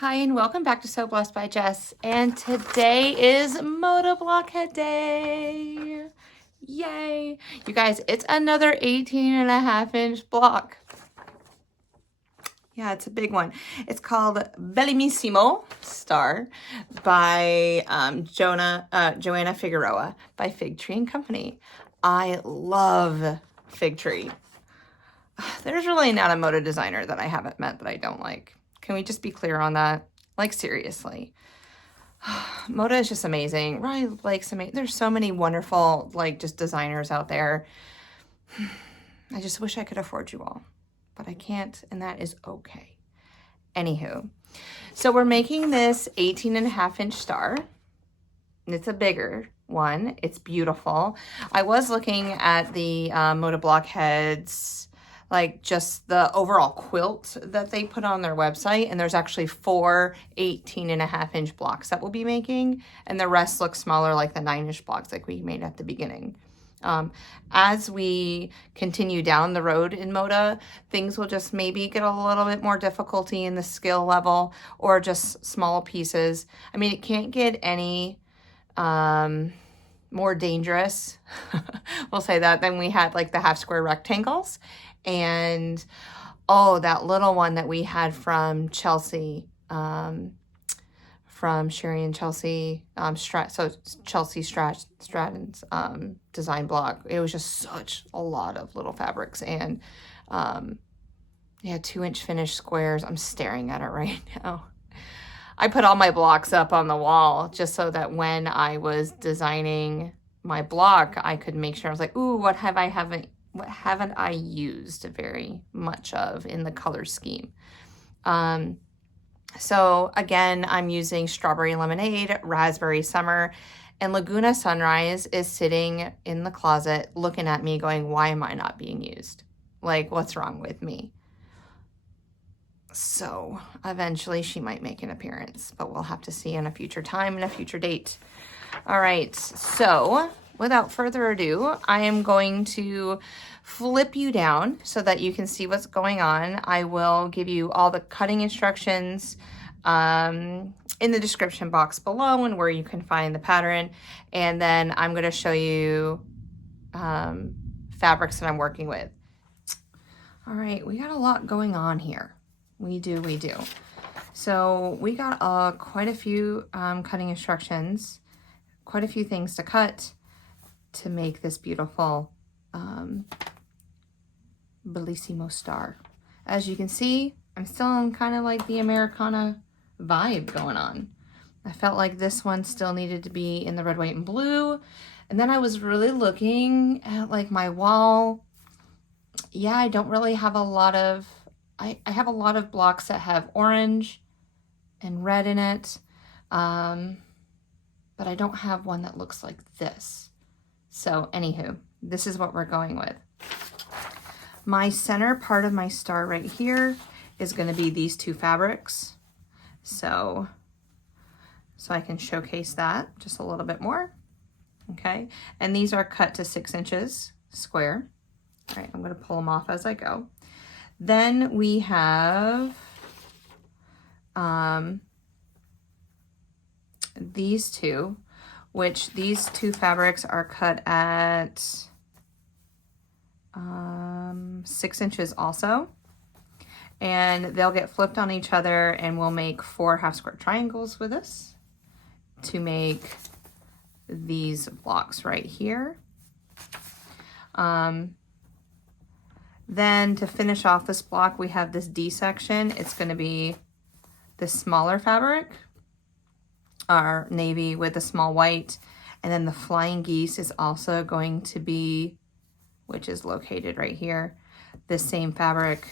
Hi and welcome back to So Blessed by Jess. And today is Moda Blockhead Day. Yay. You guys, it's another 18.5-inch block. Yeah, it's a big one. It's called Bellissimo Star by Joanna Figueroa by Fig Tree and Company. I love Fig Tree. There's really not a Moda designer that I haven't met that I don't like. Can we just be clear on that? Like, seriously. Moda is just amazing. Riley Blake's amazing. There's so many wonderful, like, just designers out there. I just wish I could afford you all. But I can't, and that is okay. Anywho. So we're making this 18.5-inch star. It's a bigger one. It's beautiful. I was looking at the Moda Blockheads, like just the overall quilt that they put on their website. And there's actually 4 18.5-inch blocks that we'll be making. And the rest look smaller, like the 9-inch blocks like we made at the beginning. As we continue down the road in Moda, things will just maybe get a little bit more difficulty in the skill level or just small pieces. I mean, it can't get any more dangerous, we'll say that, than we had like the half square rectangles. And oh, that little one that we had from Chelsea, from Sherry and Chelsea, Chelsea Stratton's design block. It was just such a lot of little fabrics and yeah, 2-inch finished squares. I'm staring at it right now. I put all my blocks up on the wall just so that when I was designing my block, I could make sure I was like, ooh, what haven't I used very much of in the color scheme? So again, I'm using Strawberry Lemonade, Raspberry Summer, and Laguna Sunrise is sitting in the closet looking at me going, why am I not being used? Like, what's wrong with me? So eventually she might make an appearance, but we'll have to see in a future time and a future date. All right, so without further ado, I am going to flip you down so that you can see what's going on. I will give you all the cutting instructions in the description box below and where you can find the pattern. And then I'm going to show you fabrics that I'm working with. All right, we got a lot going on here. We do. So we got quite a few cutting instructions, quite a few things to cut to make this beautiful Bellissimo star. As you can see, I'm still on kind of like the Americana vibe going on. I felt like this one still needed to be in the red, white, and blue. And then I was really looking at like my wall. Yeah, I don't really have a lot of, I have a lot of blocks that have orange and red in it. But I don't have one that looks like this. So anywho, this is what we're going with. My center part of my star right here is going to be these 2 fabrics. So I can showcase that just a little bit more. Okay. And these are cut to 6 inches square. All right. I'm going to pull them off as I go. Then we have these 2, which these 2 fabrics are cut at 6 inches also. And they'll get flipped on each other and we'll make 4 half square triangles with this to make these blocks right here. Then to finish off this block, we have this D section. It's going to be this smaller fabric, our navy with a small white. And then the flying geese is also going to be, which is located right here, the same fabric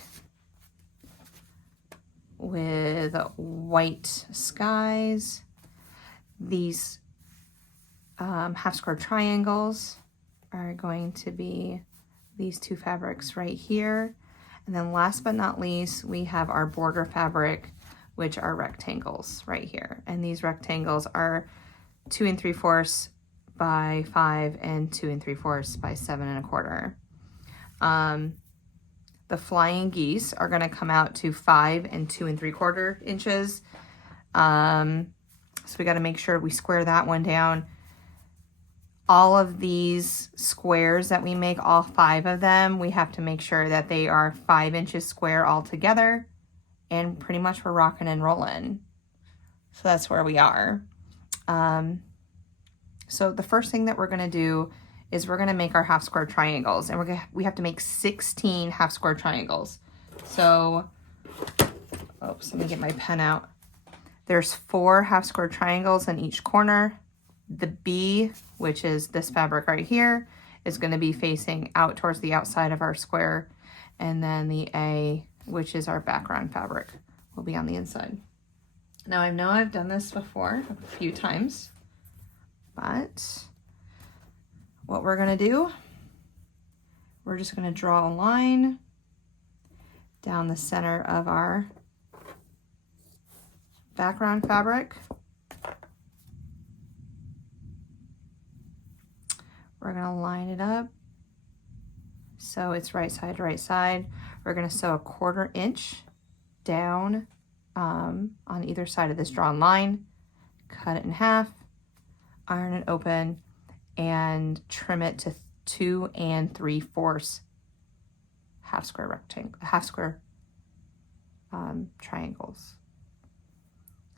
with white skies. These half square triangles are going to be these 2 fabrics right here. And then last but not least, we have our border fabric, which are rectangles right here. And these rectangles are 2 3/4 by 5 and 2 3/4 by 7 1/4. The flying geese are going to come out to 5 and 2 3/4 inches. So we got to make sure we square that one down. All of these squares that we make, all 5 of them, we have to make sure that they are 5 inches square all together, and pretty much we're rocking and rolling. So that's where we are. So the first thing that we're gonna do is we're gonna make our half square triangles, and we have to make 16 half square triangles. So, oops, let me get my pen out. There's 4 half square triangles in each corner. The B, which is this fabric right here, is going to be facing out towards the outside of our square. And then the A, which is our background fabric, will be on the inside. Now I know I've done this before a few times, but what we're going to do, we're just going to draw a line down the center of our background fabric. We're going to line it up so it's right side to right side. We're going to sew a 1/4 inch down on either side of this drawn line, cut it in half, iron it open, and trim it to 2 3/4 half square triangles.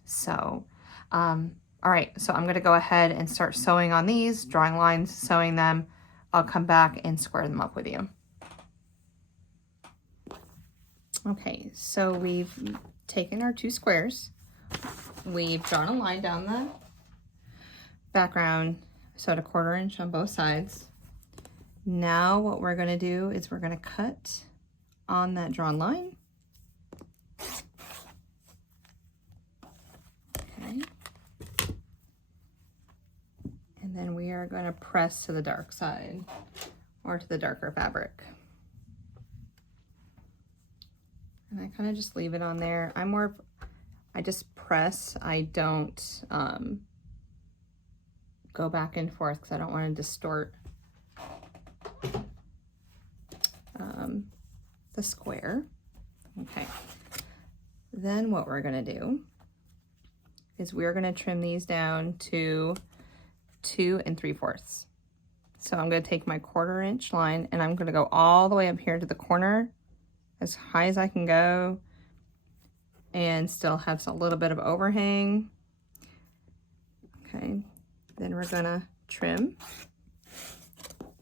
So, all right, so I'm gonna go ahead and start sewing on these, drawing lines, sewing them. I'll come back and square them up with you. Okay, so we've taken our 2 squares. We've drawn a line down the background, sewed a 1/4 inch on both sides. Now what we're gonna do is we're gonna cut on that drawn line. Okay. And then we are going to press to the dark side or to the darker fabric. And I kind of just leave it on there. I just press. I don't go back and forth because I don't want to distort the square. Okay. Then what we're going to do is we're going to trim these down to 2 3/4. So I'm going to take my 1/4 inch line and I'm going to go all the way up here to the corner as high as I can go and still have a little bit of overhang. Okay, then we're going to trim.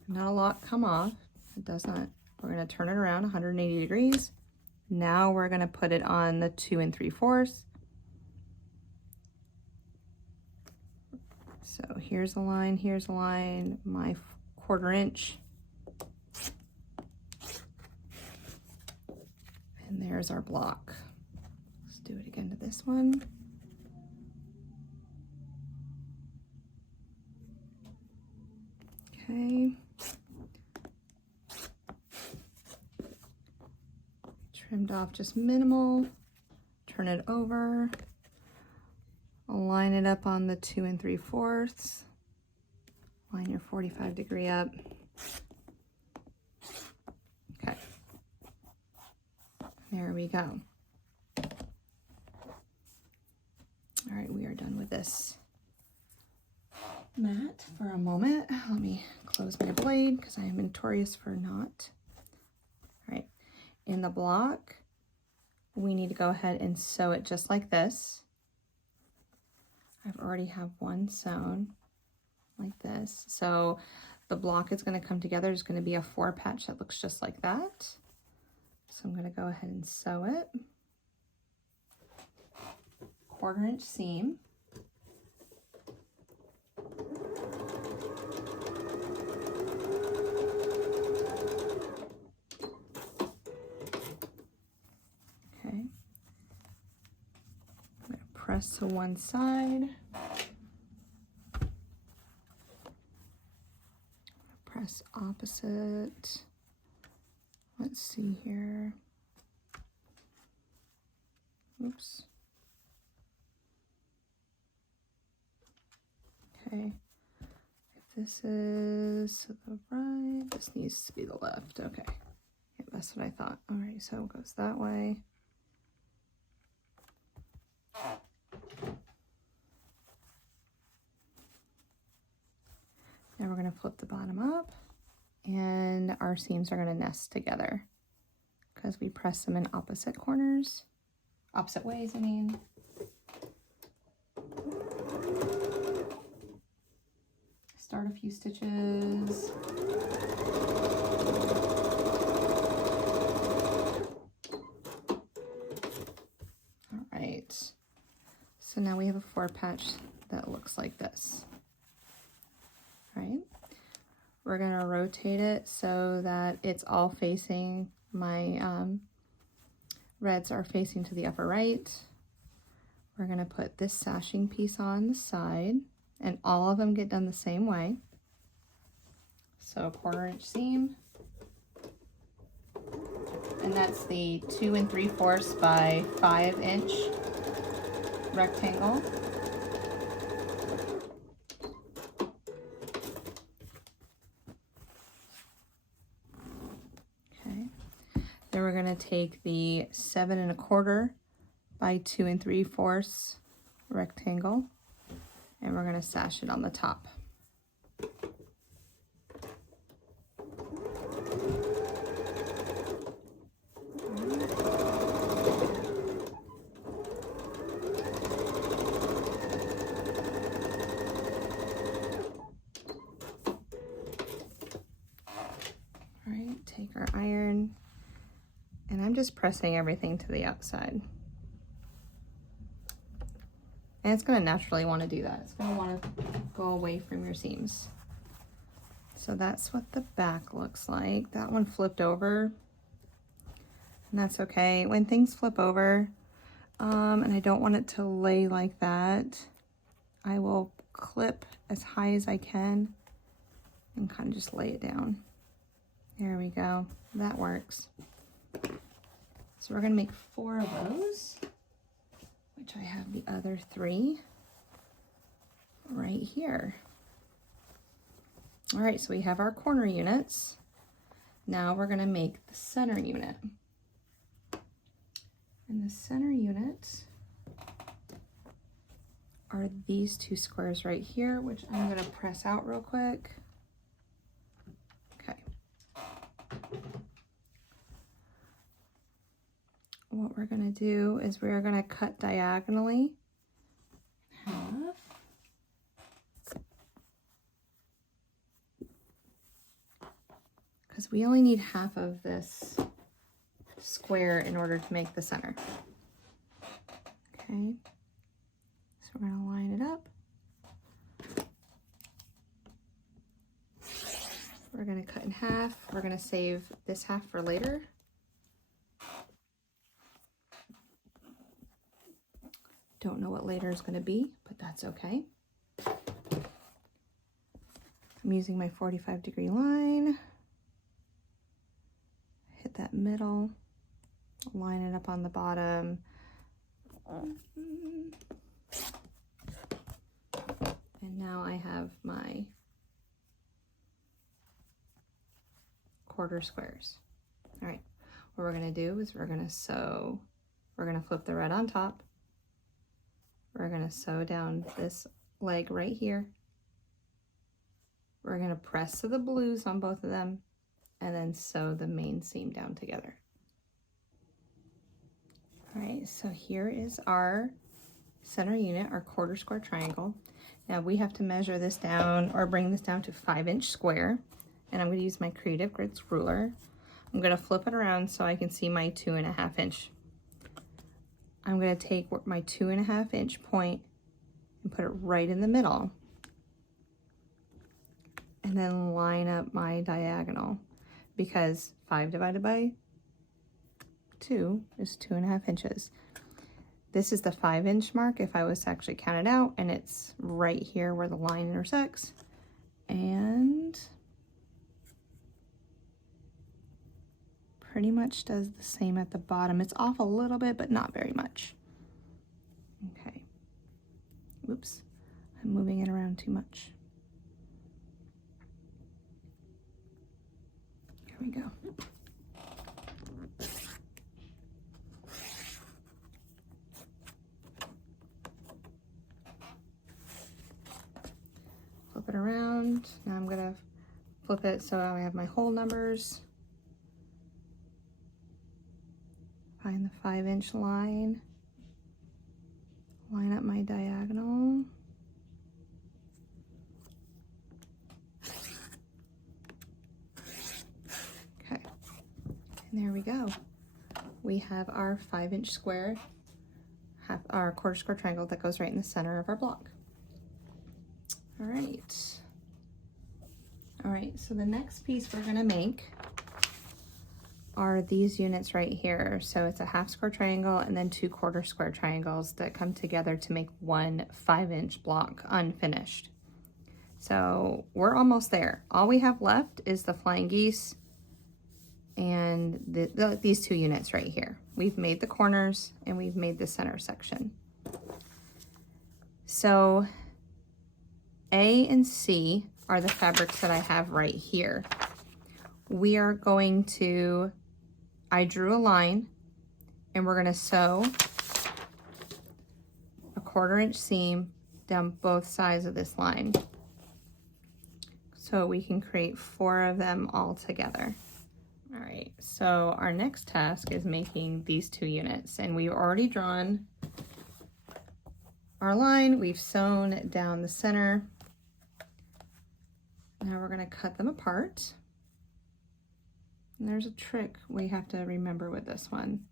Not a lot come off. It does not. We're going to turn it around 180 degrees. Now we're going to put it on the 2 3/4. So here's a line, my 1/4 inch. And there's our block. Let's do it again to this one. Okay. Trimmed off just minimal. Turn it over. I'll line it up on the 2 3/4. Line your 45-degree up. Okay. There we go. All right, we are done with this mat for a moment. Let me close my blade because I am notorious for not. All right, in the block, we need to go ahead and sew it just like this. I've already have one sewn like this. So the block is going to come together. There's going to be a 4 patch that looks just like that. So I'm going to go ahead and sew it. 1/4 inch seam. Okay. I'm going to press to one side. Press opposite. Let's see here. Oops. Okay. If this is to the right, this needs to be the left. Okay. Yeah, that's what I thought. All right, so it goes that way. going to flip the bottom up, and our seams are going to nest together because we press them in opposite corners, opposite ways, I mean. Start a few stitches. All right, so now we have a 4 patch that looks like this. All right, we're gonna rotate it so that it's all facing, my reds are facing to the upper right. We're gonna put this sashing piece on the side, and all of them get done the same way. So a 1/4 inch seam, and that's the 2 3/4 by 5 inch rectangle. Okay, then we're gonna take the 7 1/4 by 2 3/4 rectangle, and we're gonna sash it on the top. All right, take our iron, and I'm just pressing everything to the outside. And it's going to naturally want to do that. It's going to want to go away from your seams. So that's what the back looks like. That one flipped over, and that's okay. When things flip over, and I don't want it to lay like that, I will clip as high as I can and kind of just lay it down. There we go. That works. So we're going to make 4 of those, which I have the other 3 right here. All right, so we have our corner units. Now we're going to make the center unit. And the center unit are these 2 squares right here, which I'm going to press out real quick. Okay. What we're going to do is we're going to cut diagonally in half. Because we only need half of this square in order to make the center. Okay, so we're going to line it up. We're going to cut in half. We're going to save this half for later. Don't know what later is going to be, but that's okay. I'm using my 45-degree line. Hit that middle, line it up on the bottom. And now I have my 1/4 squares. All right, what we're going to do is we're going to sew, we're going to flip the red on top. We're going to sew down this leg right here. We're going to press to the blues on both of them, and then sew the main seam down together. All right, so here is our center unit, our 1/4 square triangle. Now we have to measure this down, or bring this down to 5-inch square, and I'm going to use my Creative Grids ruler. I'm going to flip it around so I can see my 2.5 inch. I'm going to take my 2.5 inch point and put it right in the middle, and then line up my diagonal, because 5 divided by 2 is 2.5 inches. This is the 5-inch mark if I was to actually count it out, and it's right here where the line intersects. And pretty much does the same at the bottom. It's off a little bit, but not very much. Okay. Oops, I'm moving it around too much. Here we go. Flip flip it around. Now I'm gonna flip it so I have my whole numbers. Find the 5-inch line. Line up my diagonal. Okay, and there we go. We have our 5-inch square, our quarter square triangle that goes right in the center of our block. All right, so the next piece we're gonna make are these units right here. So it's a half square triangle and then 2 quarter square triangles that come together to make one 5-inch block unfinished. So we're almost there. All we have left is the flying geese and these 2 units right here. We've made the corners and we've made the center section. So A and C are the fabrics that I have right here. We are going to, I drew a line and we're gonna sew a 1/4 inch seam down both sides of this line so we can create 4 of them all together. All right, so our next task is making these 2 units, and we've already drawn our line. We've sewn down the center. Now we're gonna cut them apart. And there's a trick we have to remember with this one,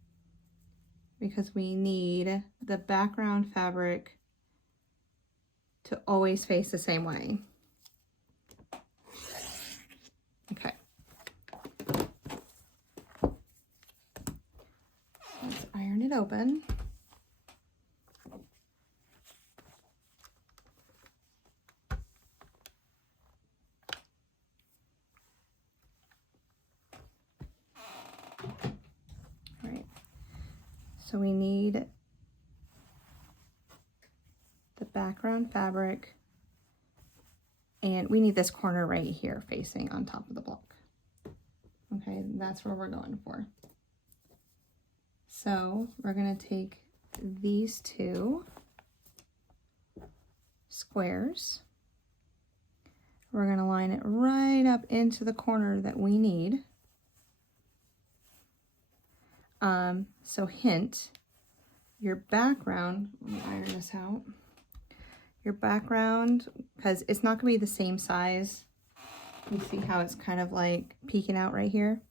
because we need the background fabric to always face the same way. Okay. Let's iron it open. All right. So we need the background fabric, and we need this corner right here facing on top of the block. Okay, that's where we're going for. So we're gonna take these 2 squares. We're gonna line it right up into the corner that we need. So hint, your background, let me iron this out. Your background, because it's not gonna be the same size. You see how it's kind of like peeking out right here?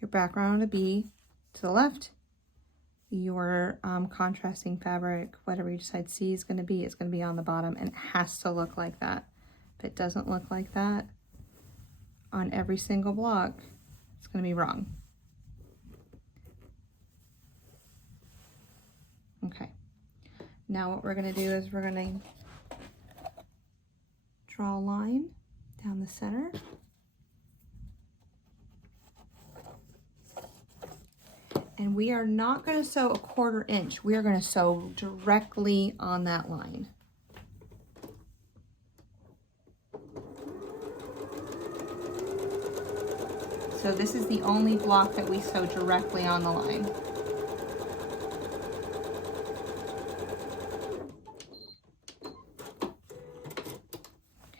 Your background would be to the left. Your contrasting fabric, whatever you decide C is gonna be, it's gonna be on the bottom, and it has to look like that. If it doesn't look like that on every single block, it's gonna be wrong. Okay, now what we're gonna do is we're gonna draw a line down the center. And we are not gonna sew a 1/4 inch. We are gonna sew directly on that line. So this is the only block that we sew directly on the line.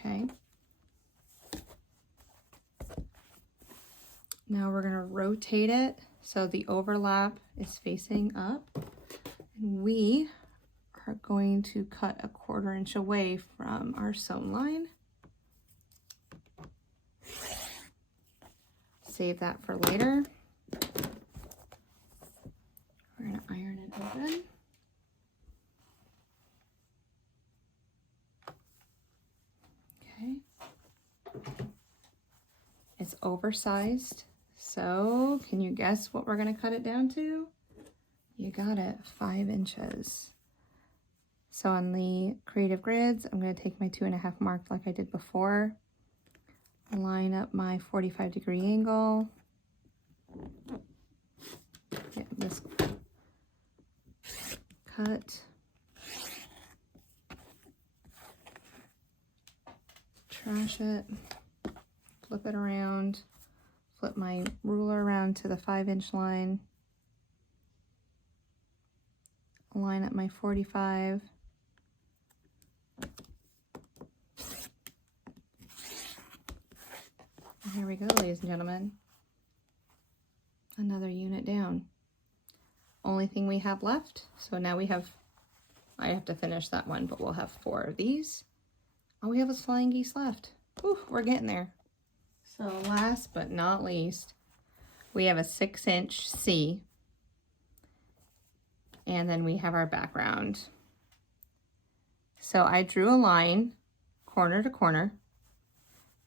Okay. Now we're gonna rotate it so the overlap is facing up. And we are going to cut a 1/4 inch away from our sewn line. Save that for later. We're gonna iron it open. Okay. It's oversized. So can you guess what we're gonna cut it down to? You got it, 5 inches. So on the creative grids, I'm gonna take my 2.5 mark like I did before. Line up my 45-degree angle. Get this cut. Trash it. Flip it around. Flip my ruler around to the 5-inch line. Line up my 45. Here we go, ladies and gentlemen. Another unit down. Only thing we have left. So now we have, I have to finish that one, but we'll have 4 of these. All we have is flying geese left. Whew, we're getting there. So last but not least, we have a 6-inch C. And then we have our background. So I drew a line corner to corner.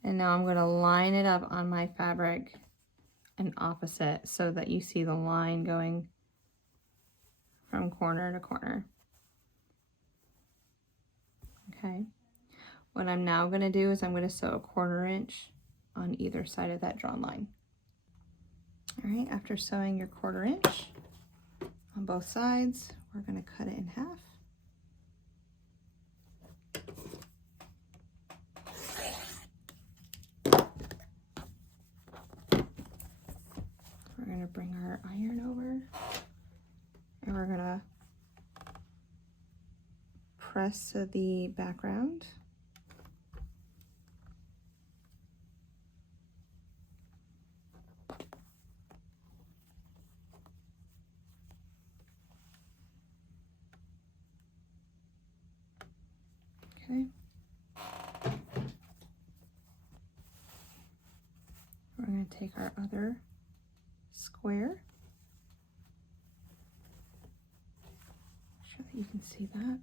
And now I'm going to line it up on my fabric and opposite so that you see the line going from corner to corner. Okay. What I'm now going to do is I'm going to sew a 1/4 inch on either side of that drawn line. All right, after sewing your 1/4 inch on both sides, we're going to cut it in half. We're going to bring our iron over and we're going to press the background. Okay. We're going to take our other square. Make sure that you can see that.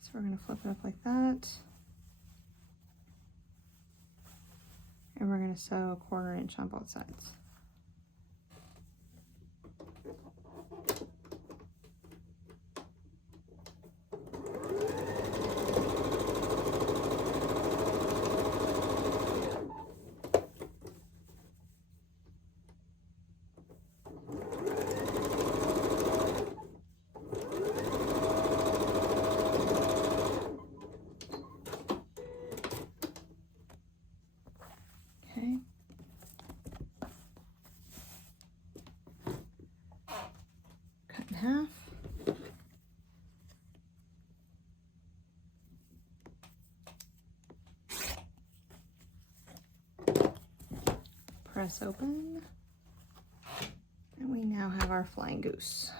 So we're going to flip it up like that. And we're going to sew a 1/4 inch on both sides. Okay. Cut in half. Press open. And we now have our flying goose.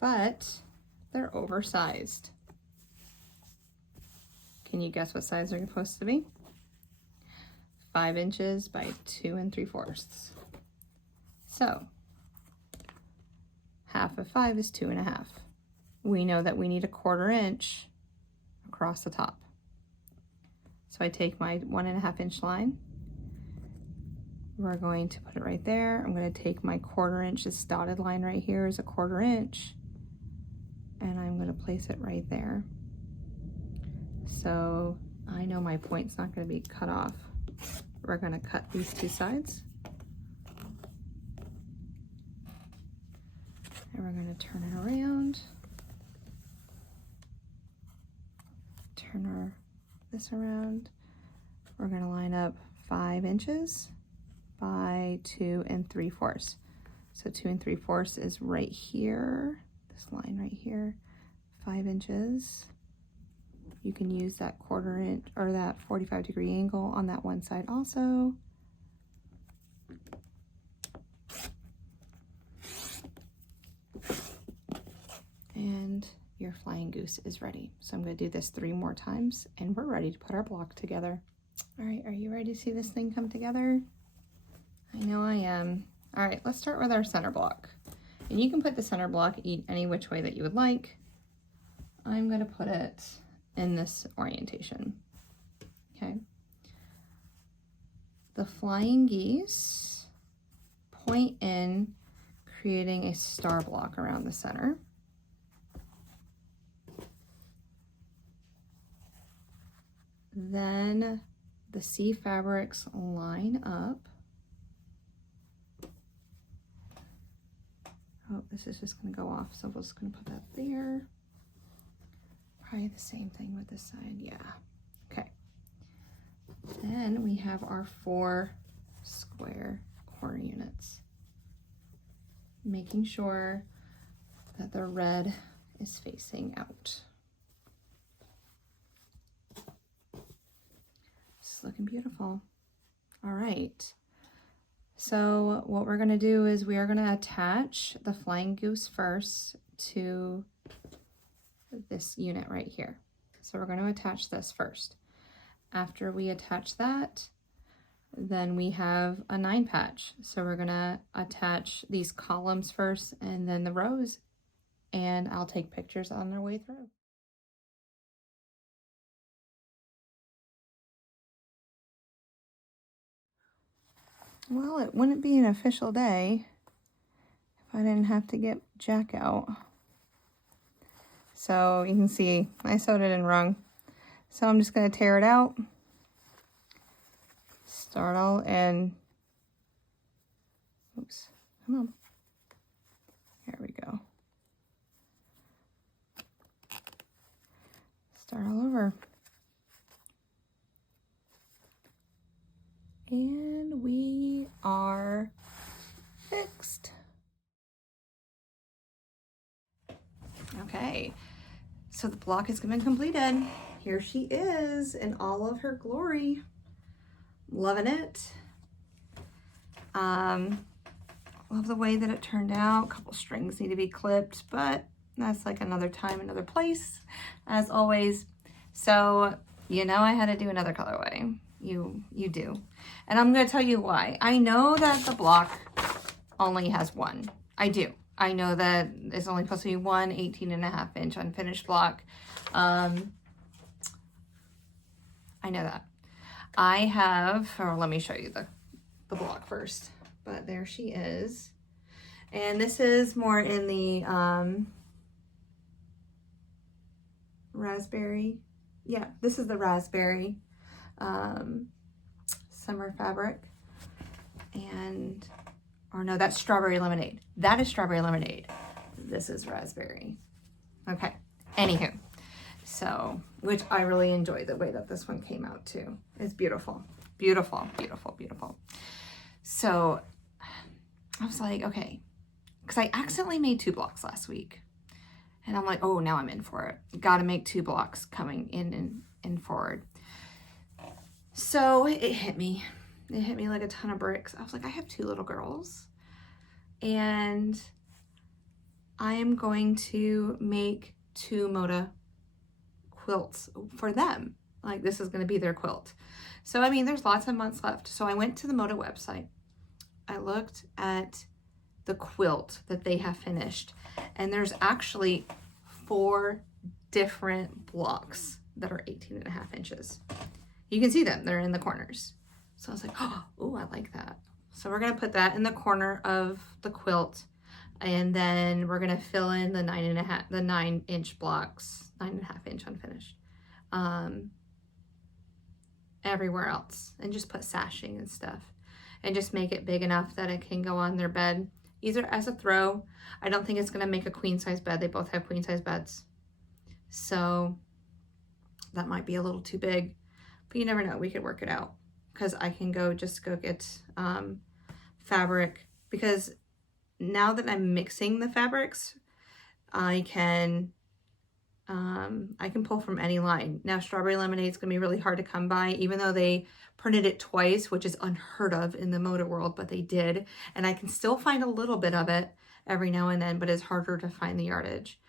But they're oversized. Can you guess what size they're supposed to be? 5 inches by 2 3/4. So 1/2 of 5 is 2 1/2. We know that we need a 1/4 inch across the top. So I take my 1 1/2 inch line. We're going to put it right there. I'm going to take my 1/4 inch, this dotted line right here is a 1/4 inch. And I'm going to place it right there. So I know my point's not going to be cut off. We're going to cut these 2 sides. And we're going to turn it around. Turn this around. We're going to line up 5 inches by 2 3/4. So 2 3/4 is right here. This line right here, 5 inches. You can use that 1/4 inch or that 45-degree angle on that one side also. And your flying goose is ready. So I'm going to do this 3 more times and we're ready to put our block together. All right, are you ready to see this thing come together? I know I am. All right, let's start with our center block. And you can put the center block any which way that you would like. I'm going to put it in this orientation. Okay. The flying geese point in, creating a star block around the center. Then the C fabrics line up. Oh, this is just going to go off, so we're just going to put that there. Probably the same thing with this side, yeah. Okay. Then we have our 4 square corner units. Making sure that the red is facing out. It's looking beautiful. All right. So what we're going to do is we are going to attach the flying goose first to this unit right here. So we're going to attach this first. After we attach that, then we have a 9 patch. So we're going to attach these columns first and then the rows, and I'll take pictures on their way through. Well, it wouldn't be an official day if I didn't have to get Jack out. So you can see I sewed it in wrong. So I'm just going to tear it out. Start all and oops, come on. There we go. Start all over. And we are fixed. Okay, so the block has been completed. Here she is in all of her glory. Loving it. Love the way that it turned out. A couple strings need to be clipped, but that's like another time, another place, as always. So, you know, I had to do another colorway. You do. And I'm going to tell you why. I know that the block only has one. I do. I know that it's only supposed to be one 18.5-inch unfinished block. I know that. I have, or let me show you the block first. But there she is. And this is more in the raspberry. Yeah, this is the raspberry summer fabric. And, or no, that's strawberry lemonade. That is strawberry lemonade. This is raspberry. Okay, anywho. So, which I really enjoy the way that this one came out too. It's beautiful, beautiful, beautiful, beautiful. So I was like, okay, because I accidentally made 2 blocks last week. And I'm like, oh, now I'm in for it. Got to make 2 blocks coming in and forward. So it hit me. It hit me like a ton of bricks. I was like, I have 2 little girls. And I am going to make 2 Moda quilts for them. Like, this is going to be their quilt. So, I mean, there's lots of months left. So I went to the Moda website. I looked at the quilt that they have finished, and there's actually 4 different blocks that are 18.5 inches. You can see them, they're in the corners. So I was like, oh, I like that. So we're gonna put that in the corner of the quilt, and then we're gonna fill in the 9-inch blocks, 9.5-inch unfinished, everywhere else, and just put sashing and stuff. And just make it big enough that it can go on their bed, either as a throw. I don't think it's going to make a queen size bed. They both have queen size beds. So that might be a little too big, but you never know. We could work it out, because I can go get fabric, because now that I'm mixing the fabrics, I can pull from any line. Now, strawberry lemonade is going to be really hard to come by, even though they printed it twice, which is unheard of in the Moda world, but they did. And I can still find a little bit of it every now and then, but it's harder to find the yardage.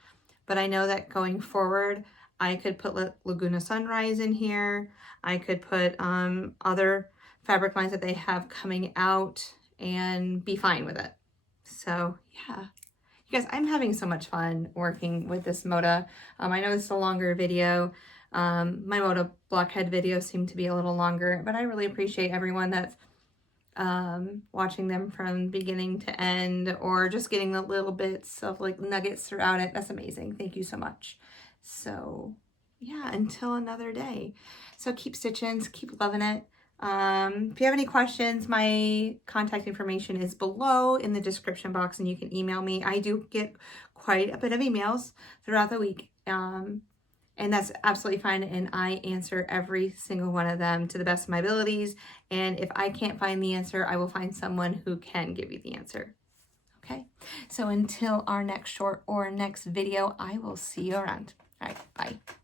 But I know that going forward, I could put Laguna Sunrise in here. I could put other fabric lines that they have coming out and be fine with it. So yeah. You guys, I'm having so much fun working with this Moda. I know it's a longer video. My Moda Blockhead videos seem to be a little longer, but I really appreciate everyone that's watching them from beginning to end, or just getting the little bits of like nuggets throughout it. That's amazing. Thank you so much. So yeah, until another day. So keep stitching, keep loving it. If you have any questions, my contact information is below in the description box, and you can email me. I do get quite a bit of emails throughout the week, and that's absolutely fine, and I answer every single one of them to the best of my abilities. And if I can't find the answer, I will find someone who can give you the answer. Okay, so until our next short or next video, I will see you around. All right, bye.